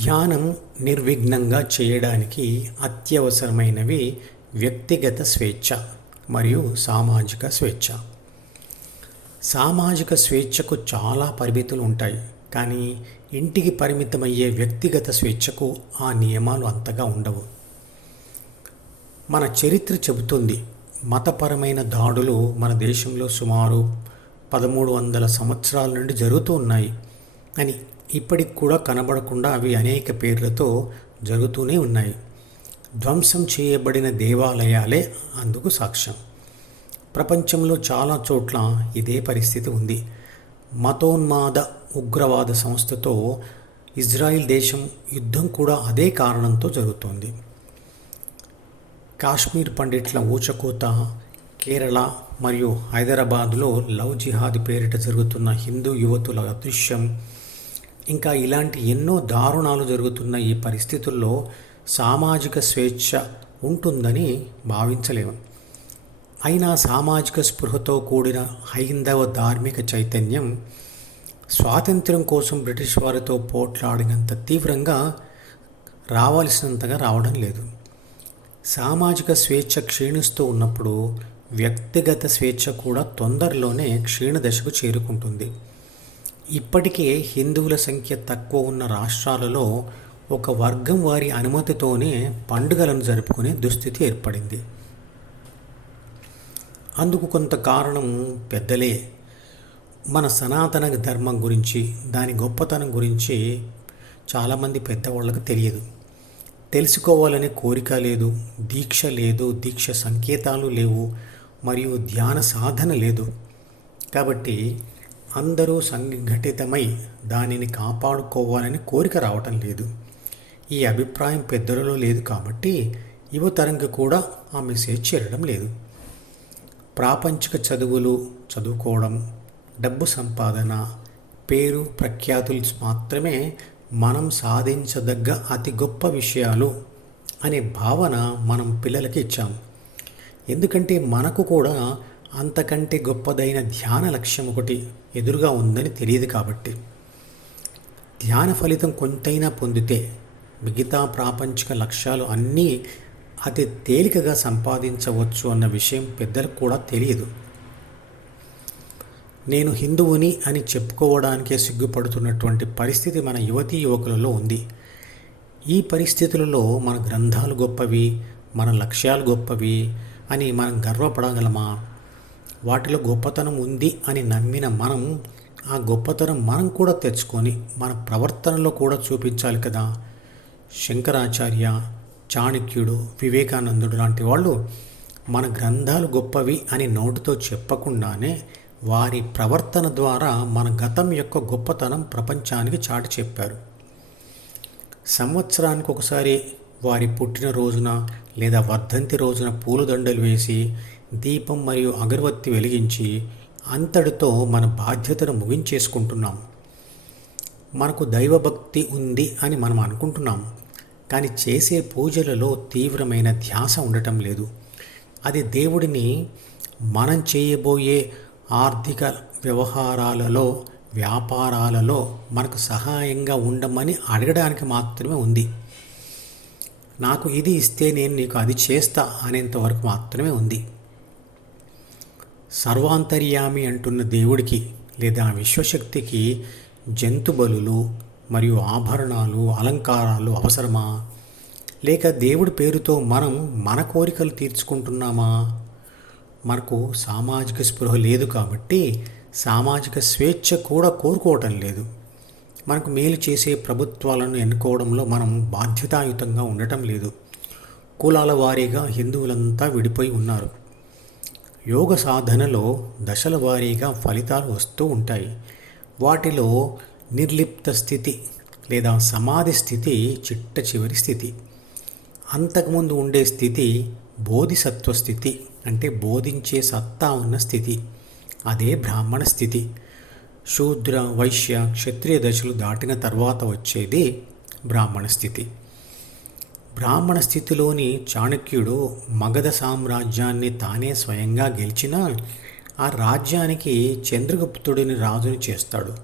ధ్యానం నిర్విఘ్నంగా చేయడానికి అత్యవసరమైనవి వ్యక్తిగత స్వేచ్ఛ మరియు సామాజిక స్వేచ్ఛ. సామాజిక స్వేచ్ఛకు చాలా పరిమితులు ఉంటాయి కానీ ఇంటికి పరిమితమయ్యే వ్యక్తిగత స్వేచ్ఛకు ఆ నియమాలు అంతగా ఉండవు. మన చరిత్ర చెబుతుంది మతపరమైన దాడులు మన దేశంలో సుమారు పదమూడు వందల సంవత్సరాల నుండి జరుగుతూ ఉన్నాయి అని ఇప్పటికి కూడా కనబడకుండా అవి అనేక పేర్లతో జరుగుతూనే ఉన్నాయి. ధ్వంసం చేయబడిన దేవాలయాలే అందుకు సాక్ష్యం. ప్రపంచంలో చాలా చోట్ల ఇదే పరిస్థితి ఉంది. మతోన్మాద ఉగ్రవాద సంస్థతో ఇజ్రాయిల్ దేశం యుద్ధం కూడా అదే కారణంతో జరుగుతోంది. కాశ్మీర్ పండిట్ల ఊచకోత కేరళ మరియు హైదరాబాద్లో లవ్ జిహాద్ పేరిట జరుగుతున్న హిందూ యువతుల అదృశ్యం ఇంకా ఇలాంటి ఎన్నో దారుణాలు జరుగుతున్న ఈ పరిస్థితుల్లో సామాజిక స్వేచ్ఛ ఉంటుందని భావించలేము. అయినా సామాజిక స్పృహతో కూడిన హైందవ ధార్మిక చైతన్యం స్వాతంత్ర్యం కోసం బ్రిటిష్ వారితో పోట్లాడినంత తీవ్రంగా రావాల్సినంతగా రావడం లేదు. సామాజిక స్వేచ్ఛ క్షీణిస్తూ ఉన్నప్పుడు వ్యక్తిగత స్వేచ్ఛ కూడా తొందరలోనే క్షీణ దశకు చేరుకుంటుంది. ఇప్పటికే హిందువుల సంఖ్య తక్కువ ఉన్న రాష్ట్రాలలో ఒక వర్గం వారి అనుమతితోనే పండుగలను జరుపుకునే దుస్థితి ఏర్పడింది. అందుకు కొంత కారణం పెద్దలే. మన సనాతన ధర్మం గురించి దాని గొప్పతనం గురించి చాలామంది పెద్దవాళ్ళకు తెలియదు. తెలుసుకోవాలనే కోరిక లేదు దీక్ష లేదు దీక్ష సంకేతాలు లేవు మరియు ధ్యాన సాధన లేదు. కాబట్టి అందరూ సంఘటితమై దానిని కాపాడుకోవాలని కోరిక రావటం లేదు. ఈ అభిప్రాయం పెద్దలలో లేదు కాబట్టి యువతరంకి కూడా ఆ మెసేజ్ చేరడం లేదు. ప్రాపంచిక చదువులు చదువుకోవడం డబ్బు సంపాదన పేరు ప్రఖ్యాతులు మాత్రమే మనం సాధించదగ్గ అతి గొప్ప విషయాలు అనే భావన మనం పిల్లలకి ఇచ్చాం. ఎందుకంటే మనకు కూడా అంతకంటే గొప్పదైన ధ్యాన లక్ష్యం ఒకటి ఎదురుగా ఉందని తెలియదు కాబట్టి. ధ్యాన ఫలితం కొంతైనా పొందితే మిగతా ప్రాపంచిక లక్ష్యాలు అన్నీ అతి తేలికగా సంపాదించవచ్చు అన్న విషయం పెద్దలకు కూడా తెలియదు. నేను హిందువుని అని చెప్పుకోవడానికే సిగ్గుపడుతున్నటువంటి పరిస్థితి మన యువతీ యువకులలో ఉంది. ఈ పరిస్థితులలో మన గ్రంథాలు గొప్పవి మన లక్ష్యాలు గొప్పవి అని మనం గర్వపడగలమా? వాటిలో గొప్పతనం ఉంది అని నమ్మిన మనం ఆ గొప్పతనం మనం కూడా తెచ్చుకొని మన ప్రవర్తనలో కూడా చూపించాలి కదా. శంకరాచార్య చాణక్యుడు వివేకానందుడు లాంటి వాళ్ళు మన గ్రంథాలు గొప్పవి అని నోటితో చెప్పకుండానే వారి ప్రవర్తన ద్వారా మన గతం యొక్క గొప్పతనం ప్రపంచానికి చాటి చెప్పారు. సంవత్సరానికి ఒకసారి వారి పుట్టినరోజున లేదా వర్ధంతి రోజున పూలదండలు వేసి దీపం మరియు అగరవత్తి వెలిగించి అంతటితో మన బాధ్యతను ముగించేసుకుంటున్నాం. మనకు దైవభక్తి ఉంది అని మనం అనుకుంటున్నాం. కానీ చేసే పూజలలో తీవ్రమైన ధ్యాస ఉండటం లేదు. అది దేవుడిని మనం చేయబోయే ఆర్థిక వ్యవహారాలలో వ్యాపారాలలో మనకు సహాయంగా ఉండమని అడగడానికి మాత్రమే ఉంది. నాకు ఇది ఇస్తే నేను నీకు అది చేస్తా అనేంత వరకు మాత్రమే ఉంది. సర్వాంతర్యామి అంటున్న దేవుడికి లేదా విశ్వశక్తికి జంతు బలులు మరియు ఆభరణాలు అలంకారాలు అవసరమా? లేక దేవుడి పేరుతో మనం మన కోరికలు తీర్చుకుంటున్నామా? మనకు సామాజిక స్పృహ లేదు కాబట్టి సామాజిక స్వేచ్ఛ కూడా కోరుకోవటం లేదు. మనకు మేలు చేసే ప్రభుత్వాలను ఎన్నుకోవడంలో మనం బాధ్యతాయుతంగా ఉండటం లేదు. కులాల వారీగా హిందువులంతా విడిపోయి ఉన్నారు. యోగ సాధనలో దశల వారీగా ఫలితాలు వస్తూ ఉంటాయి. వాటిలో నిర్లిప్త స్థితి లేదా సమాధి స్థితి చిట్ట చివరి స్థితి. అంతకుముందు ఉండే స్థితి బోధిసత్వ స్థితి అంటే బోధించే సత్తా ఉన్న స్థితి. అదే బ్రాహ్మణ స్థితి. శూద్ర వైశ్య క్షత్రియ దశలు దాటిన తర్వాత వచ్చేది బ్రాహ్మణ స్థితి. బ్రాహ్మణ స్థితిలోని చాణక్యుడు మగధ సామ్రాజ్యాన్ని తానే స్వయంగా గెలిచినా ఆ రాజ్యానికి చంద్రగుప్తుడిని రాజుని చేస్తాడు.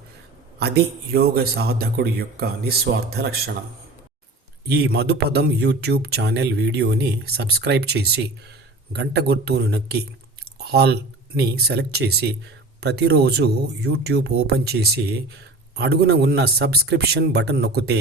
అది యోగ సాధకుడి యొక్క నిస్వార్థ లక్షణం. ఈ మధుపదం యూట్యూబ్ ఛానల్ వీడియోని సబ్స్క్రైబ్ చేసి గంట గుర్తును నొక్కి ఆల్ని సెలెక్ట్ చేసి ప్రతిరోజు యూట్యూబ్ ఓపెన్ చేసి అడుగున ఉన్న సబ్స్క్రిప్షన్ బటన్ నొక్కితే